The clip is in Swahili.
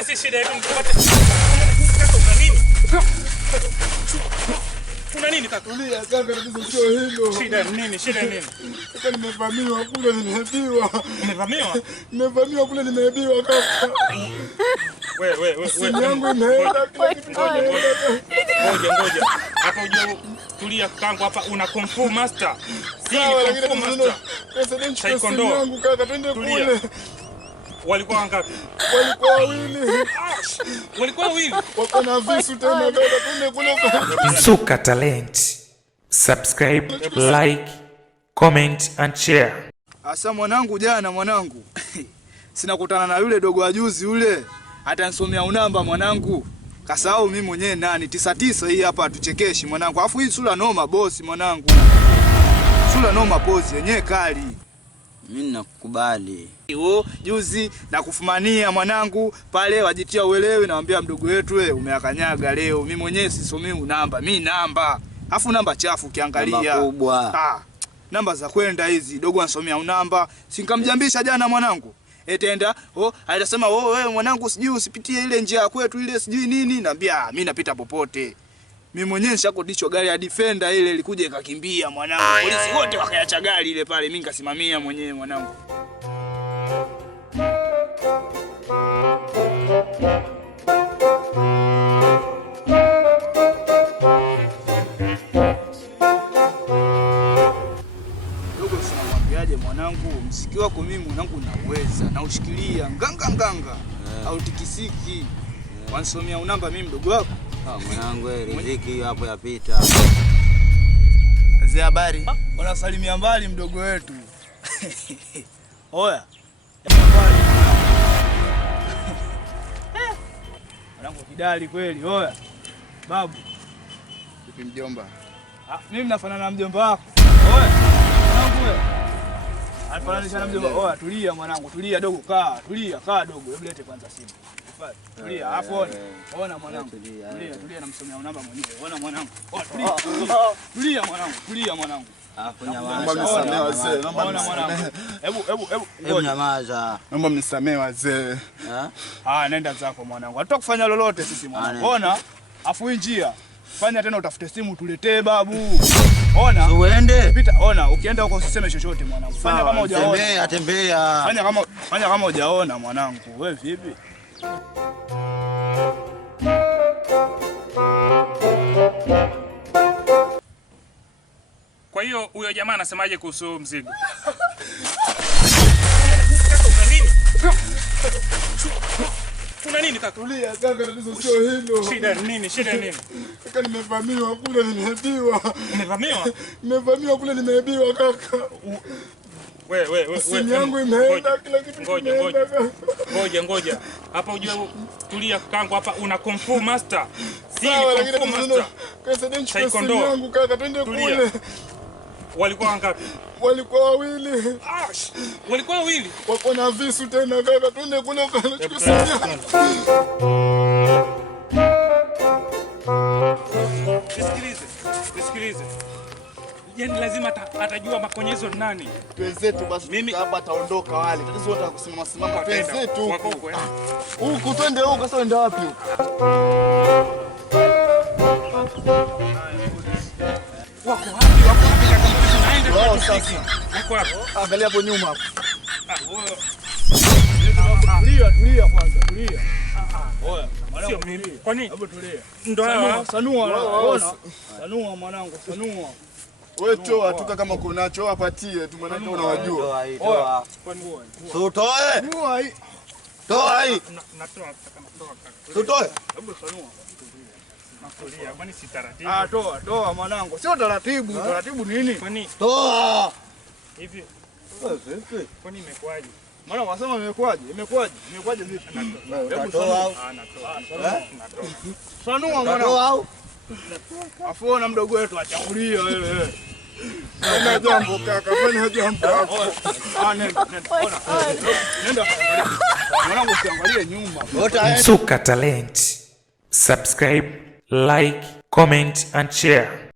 Sisi shida yetu ni kupata. Una nini? Kuna nini kaka? Tulia kaka, tatizo sio hilo. Shida nini? Shida nini? Kaka, nimevamiwa kule, nimeibiwa. Umevamiwa? Nimevamiwa kule, nimeibiwa kaka. Wewe. Simu yangu imeenda, kila kitu Ngoja. Hapa uje tulia kangu hapa una Kung Fu Master. Sawa, Kung Fu Master. Pesa ndio simu yangu kaka, twende kule. Walikuwa wangapi? Walikuwa wawili. Walikuwa wawili. Wako na visu tena kaka, twende kule. Msuka Talent. Subscribe, like, comment and share. Asa mwanangu, jana mwanangu sina kutana na yule dogo wa juzi yule. Hata nisomea unamba mwanangu. Kasahau mimi mwenyewe nani. 99 hii hapa atuchekeshi mwanangu. Alafu hii sura noma bosi mwanangu. Sura noma pozi yenyewe kali. Mimi nakukubali. Juzi na kufumania mwanangu pale wajitia uelewe, naambia mdogo wetu wewe umeakanyaga leo. Mimi mwenyewe sisomei unamba, mimi namba. Alafu namba chafu ukiangalia. Namba kubwa. Namba za kwenda hizi, dogo ansomea unamba. Sinkamjambisha jana mwanangu. Etenda, alisema wewe mwanangu sijui usipitie ile njia kwetu ile sijui nini. Naambia mimi napita popote. Mimi mwenyewe nishakodishwa gari ya Defender ile ilikuja ikakimbia mwanangu. Polisi wote wakaacha gari ile pale, mimi nikasimamia mwenyewe mwanangu. Dogo sinamwambiaje mwanangu, msiki wako mimi mwanangu naweza na ushikilia nganga au tikisiki. Wansomea unamba mimi mdogo wako. Mwanangu riziki hapo yapita. Zee habari? Unasalimia mbali mdogo wetu. Oya. Mwanangu kidali kweli. Oya. Babu. Vipi mjomba? Mimi nafanana na mjomba wako. Oya. Mwanangu wewe. Anafanana na mjomba. Oya, tulia mwanangu, tulia dogo, kaa dogo. Hebu lete kwanza simu. Tulia, hapo ona mwanangu. Tulia namsomea namba mwenyewe. Ona mwanangu. Tulia mwanangu, tulia mwanangu. Naomba mnisamee wazee, naomba mwanangu. Hebu nyamaza. Naomba mnisamee wazee. Nenda zako mwanangu. Hatutaki kufanya lolote sisi mwanangu. Ona, afu hii njia. Fanya tena utafute simu tuletee babu. Ona. Uende. Pita, ona, ukienda huko usiseme chochote mwanangu. Fanya kama hujaona. Tembea. Fanya kama hujaona mwanangu. Wewe vipi? Kwa hiyo huyo jamaa anasemaje kuhusu mzigo? Kuna nini kaka? Tulia kaka, tatizo sio hilo. Shida nini? Shida nini? Kaka, nimevamiwa kule, nimeibiwa. Umevamiwa? Nimevamiwa kule, nimeibiwa kaka. Wewe. Simu yangu imeenda, kila kitu kimeenda. Ngoja. Hapa uje tulia kangu hapa una Kung Fu Master. Sawa, Kung Fu Master. Pesa ndio simu yangu kaka, twende kule. Walikuwa wangapi? Walikuwa wawili. Walikuwa wawili. Wako na visu tena kaka, twende kule ukachukua simu yangu. Nisikilize. Yaani lazima atajua makonyezo ni nani. Twenzetu basi mimi hapa ataondoka wale. Tatizo wote kusimama twenzetu huko. Huko twende huko, sasa ndio wapi huko? Wako wapi naenda wao sasa. Wako wapi? Angalia hapo nyuma hapo. Tulia kwanza, tulia. Oya, sio mimi. Kwa nini? Hebu tulia. Ndio sanua. Sanua mwanangu, sanua. Wewe toa tu kama kunacho wapatie tu mwanangu unawajua. Toa. So toe. Toa hii. Natoa kaka. Tutoe. Hebu sanua. Nakulia, kwani si taratibu? Toa mwanangu. Sio taratibu, taratibu nini? Kwani Toa. hivi? Vipi? Kwani imekwaje? Mwana wasema imekwaje? Imekwaje vipi? Hebu toa. Natoa. Sanua mwanangu. Afuona mdogo wetu achakulia wewe. Fanya jambo kaka, fanya jambo. Nenda. Mwanangu usiangalie nyuma. Msuka Talent. Subscribe, like, comment and share.